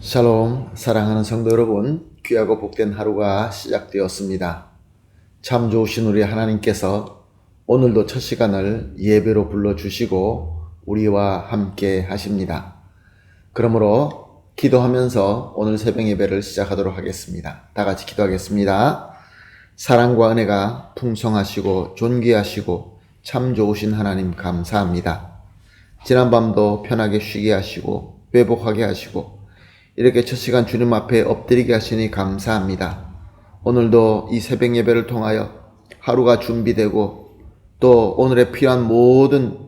샬롬, 사랑하는 성도 여러분, 귀하고 복된 하루가 시작되었습니다. 참 좋으신 우리 하나님께서 오늘도 첫 시간을 예배로 불러주시고 우리와 함께 하십니다. 그러므로 기도하면서 오늘 새벽 예배를 시작하도록 하겠습니다. 다 같이 기도하겠습니다. 사랑과 은혜가 풍성하시고 존귀하시고 참 좋으신 하나님 감사합니다. 지난밤도 편하게 쉬게 하시고 회복하게 하시고 이렇게 첫 시간 주님 앞에 엎드리게 하시니 감사합니다. 오늘도 이 새벽 예배를 통하여 하루가 준비되고 또 오늘에 필요한 모든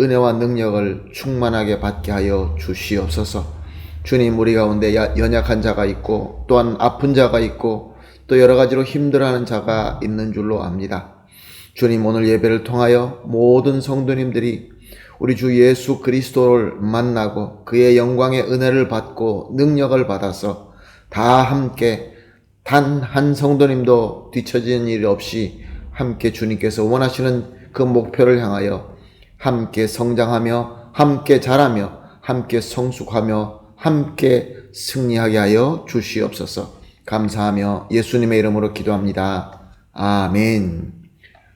은혜와 능력을 충만하게 받게 하여 주시옵소서. 주님, 우리 가운데 연약한 자가 있고 또한 아픈 자가 있고 또 여러 가지로 힘들어하는 자가 있는 줄로 압니다. 주님, 오늘 예배를 통하여 모든 성도님들이 우리 주 예수 그리스도를 만나고 그의 영광의 은혜를 받고 능력을 받아서 다 함께 단 한 성도님도 뒤처지는 일 없이 함께 주님께서 원하시는 그 목표를 향하여 함께 성장하며 함께 자라며 함께 성숙하며 함께 승리하게 하여 주시옵소서. 감사하며 예수님의 이름으로 기도합니다. 아멘.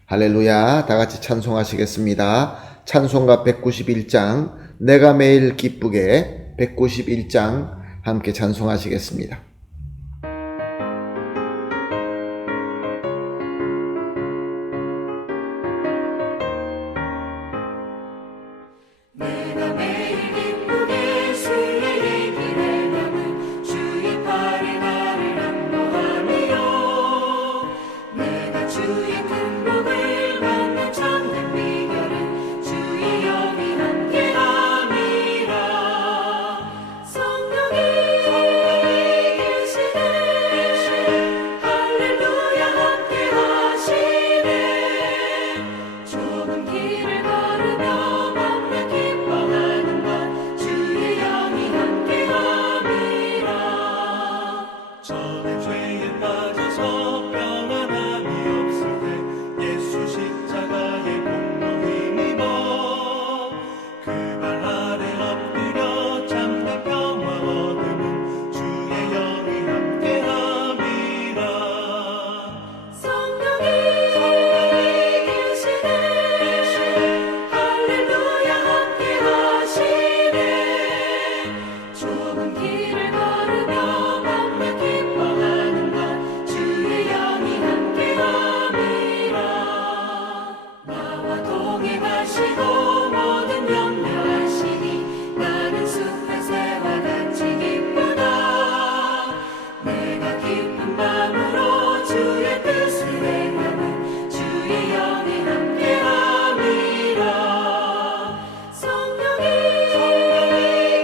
할렐루야. 다 같이 찬송하시겠습니다. 찬송가 191장 내가 매일 기쁘게 191장 함께 찬송하시겠습니다. 내가 매일 기쁘게 주의 길에 남은 주의 팔에 나를 안보하며 내가 주의 큰 복을 받는 참된 비결은 주의 영이 함께함이라. 성령이 계시네 할렐루야 함께하시네. 좁은 길을 걸으며 기뻐하는 것 주의 영이 함께함이라. 저는 죄에 빠져서 평안함이 없을 때 예수 십자가의 공로 힘입어 그 발 아래 엎드려 참된 평화 얻음은 주의 영이 함께함이라. 성령이 계시네 할렐루야 함께하시네. 좁은 길을 걸으며 밤낮 기뻐하는 것 주의 영이 함께함이라. 나와 동행하시고 모든 염려하시니 나는 숲의 새와 같이 기쁘다. 내가 기쁜 마음으로 주의 뜻을 행하는 주의 영이 함께함이라. 성령이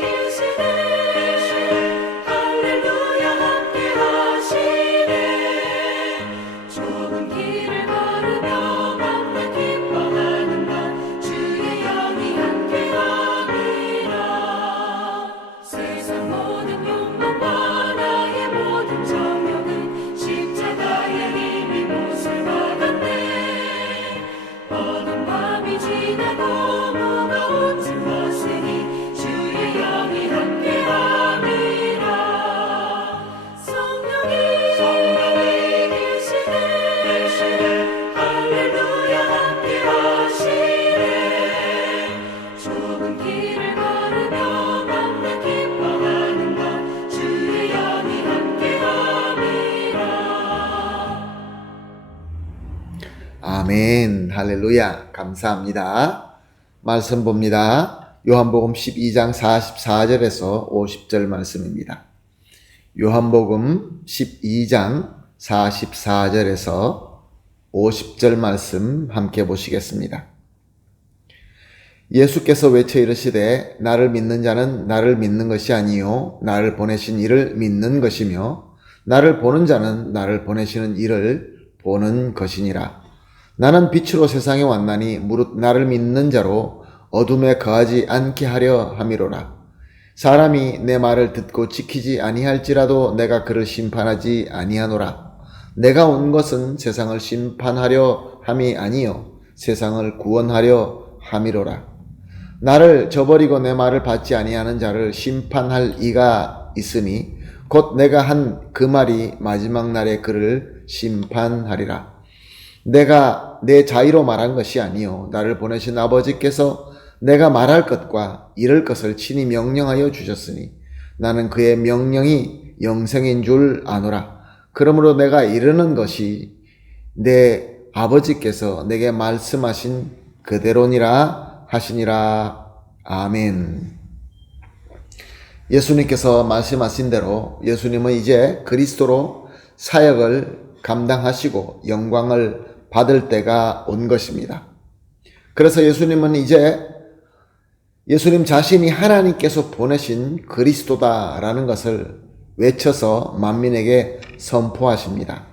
계시네 할렐루야 함께하시네. 좁은 길을 걸으며 밤낮 기뻐하는 것 주의 영이 함께함이라. 세상 모든 욕망과 나의 모든 정욕은 십자가의 힘이 못을 박았네. 어두운 밤이 지나고 무거운 짐 벗으니 주의 영이 함께함이라. 성령이 계시네 할렐루야 함께하시네. 좁은 길을 걸으며 밤낮 기뻐하는 것 주의 영이 함께함이라. 아멘. 할렐루야. 감사합니다. 말씀 봅니다. 요한복음 12장 44절에서 50절 말씀입니다. 요한복음 12장 44절에서 50절 말씀 함께 보시겠습니다. 예수께서 외쳐 이르시되 나를 믿는 자는 나를 믿는 것이 아니요 나를 보내신 이를 믿는 것이며 나를 보는 자는 나를 보내시는 이를 보는 것이니라. 나는 빛으로 세상에 왔나니 무릇 나를 믿는 자로 어둠에 거하지 않게 하려 함이로라. 사람이 내 말을 듣고 지키지 아니할지라도 내가 그를 심판하지 아니하노라. 내가 온 것은 세상을 심판하려 함이 아니요 세상을 구원하려 함이로라. 나를 저버리고 내 말을 받지 아니하는 자를 심판할 이가 이가 있으니 곧 내가 한 그 말이 마지막 날에 그를 심판하리라. 내가 내 자의로 말한 것이 아니요 나를 보내신 아버지께서 내가 말할 것과 이를 것을 친히 명령하여 주셨으니 나는 그의 명령이 영생인 줄 아노라. 그러므로 내가 이르는 것이 내 아버지께서 내게 말씀하신 그대로니라 하시니라. 아멘. 예수님께서 말씀하신 대로 예수님은 이제 그리스도로 사역을 감당하시고 영광을 받을 때가 온 것입니다. 그래서 예수님은 이제 예수님 자신이 하나님께서 보내신 그리스도다라는 것을 외쳐서 만민에게 선포하십니다.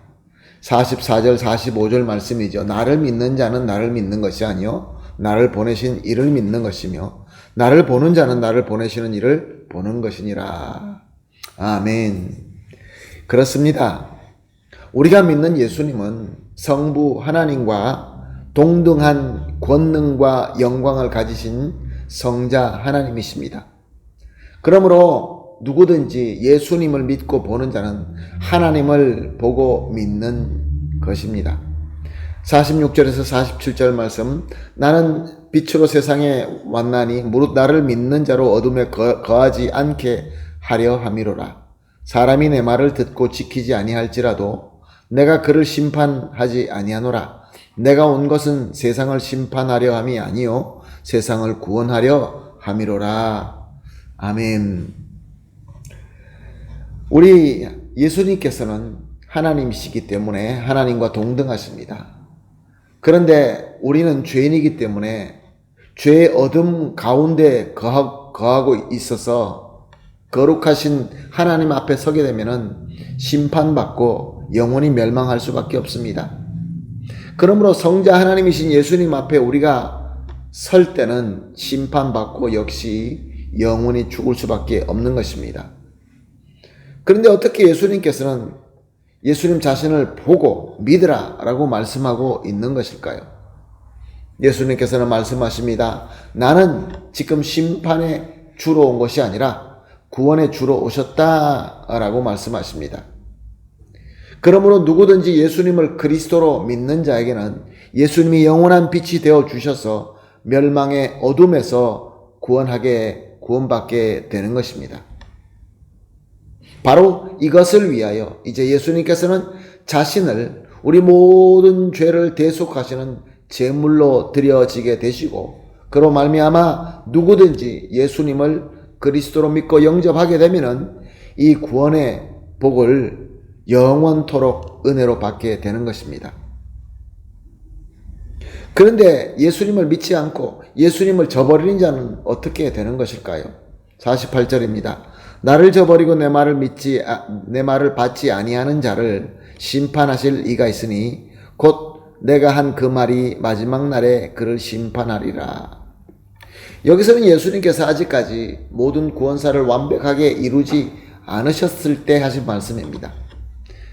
44절 45절 말씀이죠. 나를 믿는 자는 나를 믿는 것이 아니요 나를 보내신 이를 믿는 것이며 나를 보는 자는 나를 보내시는 이를 보는 것이니라. 아멘. 그렇습니다. 우리가 믿는 예수님은 성부 하나님과 동등한 권능과 영광을 가지신 성자 하나님이십니다. 그러므로 누구든지 예수님을 믿고 보는 자는 하나님을 보고 믿는 것입니다. 46절에서 47절 말씀, 나는 빛으로 세상에 왔나니 무릇 나를 믿는 자로 어둠에 거하지 않게 하려 함이로라. 사람이 내 말을 듣고 지키지 아니할지라도 내가 그를 심판하지 아니하노라. 내가 온 것은 세상을 심판하려 함이 아니요 세상을 구원하려 함이로라. 아멘. 우리 예수님께서는 하나님이시기 때문에 하나님과 동등하십니다. 그런데 우리는 죄인이기 때문에 죄의 어둠 가운데 거하고 있어서 거룩하신 하나님 앞에 서게 되면은 심판받고 영원히 멸망할 수밖에 없습니다. 그러므로 성자 하나님이신 예수님 앞에 우리가 설 때는 심판받고 역시 영원히 죽을 수밖에 없는 것입니다. 그런데 어떻게 예수님께서는 예수님 자신을 보고 믿으라 라고 말씀하고 있는 것일까요? 예수님께서는 말씀하십니다. 나는 지금 심판에 주러 온 것이 아니라 구원에 주러 오셨다 라고 말씀하십니다. 그러므로 누구든지 예수님을 그리스도로 믿는 자에게는 예수님이 영원한 빛이 되어 주셔서 멸망의 어둠에서 구원받게 되는 것입니다. 바로 이것을 위하여 이제 예수님께서는 자신을 우리 모든 죄를 대속하시는 제물로 드려지게 되시고 그로 말미암아 누구든지 예수님을 그리스도로 믿고 영접하게 되면은 이 구원의 복을 영원토록 은혜로 받게 되는 것입니다. 그런데 예수님을 믿지 않고 예수님을 저버리는 자는 어떻게 되는 것일까요? 48절입니다. 나를 저버리고 내 말을 받지 아니하는 자를 심판하실 이가 있으니 곧 내가 한 그 말이 마지막 날에 그를 심판하리라. 여기서는 예수님께서 아직까지 모든 구원사를 완벽하게 이루지 않으셨을 때 하신 말씀입니다.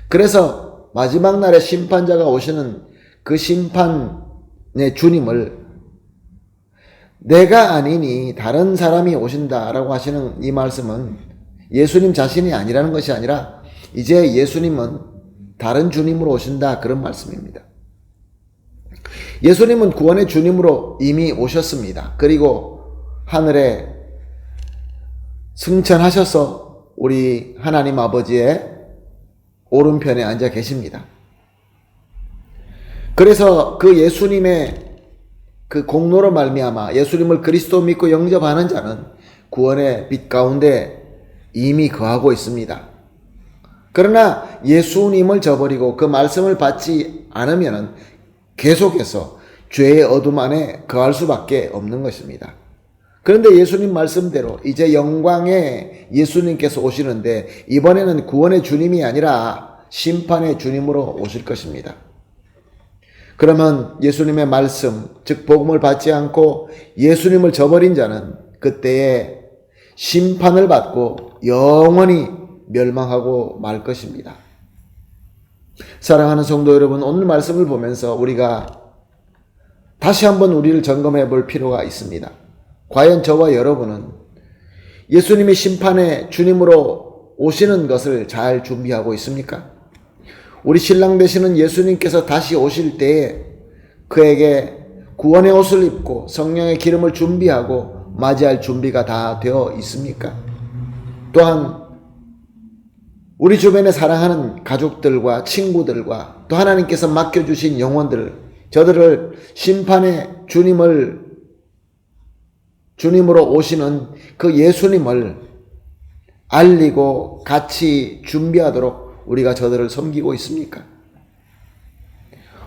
그래서 마지막 날에 심판자가 오시는 그 심판의 주님을 내가 아니니 다른 사람이 오신다라고 하시는 이 말씀은 예수님 자신이 아니라는 것이 아니라 이제 예수님은 다른 주님으로 오신다 그런 말씀입니다. 예수님은 구원의 주님으로 이미 오셨습니다. 그리고 하늘에 승천하셔서 우리 하나님 아버지의 오른편에 앉아 계십니다. 그래서 그 예수님의 그 공로로 말미암아 예수님을 그리스도 믿고 영접하는 자는 구원의 빛 가운데 이미 거하고 있습니다. 그러나 예수님을 저버리고 그 말씀을 받지 않으면 계속해서 죄의 어둠 안에 거할 수밖에 없는 것입니다. 그런데 예수님 말씀대로 이제 영광의 예수님께서 오시는데 이번에는 구원의 주님이 아니라 심판의 주님으로 오실 것입니다. 그러면 예수님의 말씀, 즉 복음을 받지 않고 예수님을 저버린 자는 그때에 심판을 받고 영원히 멸망하고 말 것입니다. 사랑하는 성도 여러분, 오늘 말씀을 보면서 우리가 다시 한번 우리를 점검해 볼 필요가 있습니다. 과연 저와 여러분은 예수님이 심판의 주님으로 오시는 것을 잘 준비하고 있습니까? 우리 신랑 되시는 예수님께서 다시 오실 때에 그에게 구원의 옷을 입고 성령의 기름을 준비하고 맞이할 준비가 다 되어 있습니까? 또한 우리 주변에 사랑하는 가족들과 친구들과 또 하나님께서 맡겨주신 영혼들, 저들을 심판의 주님으로 오시는 그 예수님을 알리고 같이 준비하도록 우리가 저들을 섬기고 있습니까?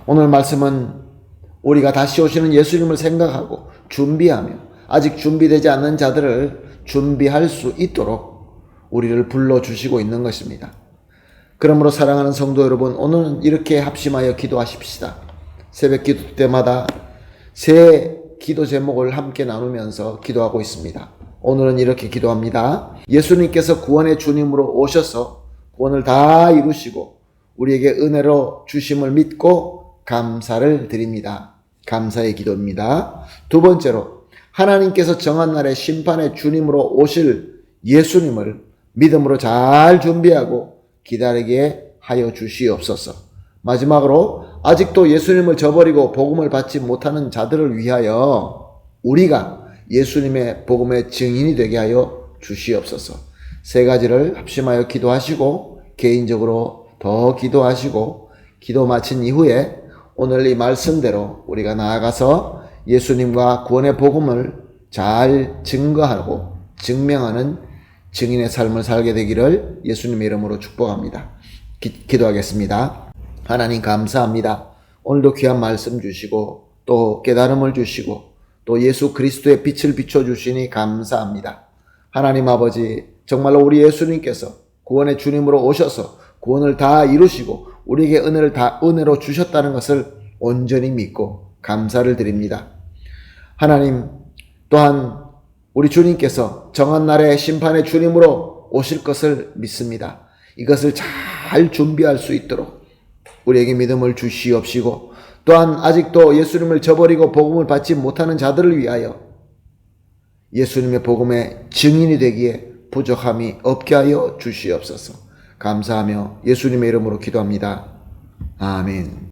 오늘 말씀은 우리가 다시 오시는 예수님을 생각하고 준비하며 아직 준비되지 않는 자들을 준비할 수 있도록 우리를 불러주시고 있는 것입니다. 그러므로 사랑하는 성도 여러분, 오늘은 이렇게 합심하여 기도하십시다. 새벽 기도 때마다 새 기도 제목을 함께 나누면서 기도하고 있습니다. 오늘은 이렇게 기도합니다. 예수님께서 구원의 주님으로 오셔서 구원을 다 이루시고 우리에게 은혜로 주심을 믿고 감사를 드립니다. 감사의 기도입니다. 두 번째로, 하나님께서 정한 날에 심판의 주님으로 오실 예수님을 믿음으로 잘 준비하고 기다리게 하여 주시옵소서. 마지막으로, 아직도 예수님을 저버리고 복음을 받지 못하는 자들을 위하여 우리가 예수님의 복음의 증인이 되게 하여 주시옵소서. 세 가지를 합심하여 기도하시고 개인적으로 더 기도하시고 기도 마친 이후에 오늘 이 말씀대로 우리가 나아가서 예수님과 구원의 복음을 잘 증거하고 증명하는 증인의 삶을 살게 되기를 예수님의 이름으로 축복합니다. 기도하겠습니다. 하나님 감사합니다. 오늘도 귀한 말씀 주시고 또 깨달음을 주시고 또 예수 그리스도의 빛을 비춰주시니 감사합니다. 하나님 아버지, 정말로 우리 예수님께서 구원의 주님으로 오셔서 구원을 다 이루시고 우리에게 은혜를 다 은혜로 주셨다는 것을 온전히 믿고 감사를 드립니다. 하나님, 또한 우리 주님께서 정한 날에 심판의 주님으로 오실 것을 믿습니다. 이것을 잘 준비할 수 있도록 우리에게 믿음을 주시옵시고 또한 아직도 예수님을 저버리고 복음을 받지 못하는 자들을 위하여 예수님의 복음의 증인이 되기에 부족함이 없게 하여 주시옵소서. 감사하며 예수님의 이름으로 기도합니다. 아멘.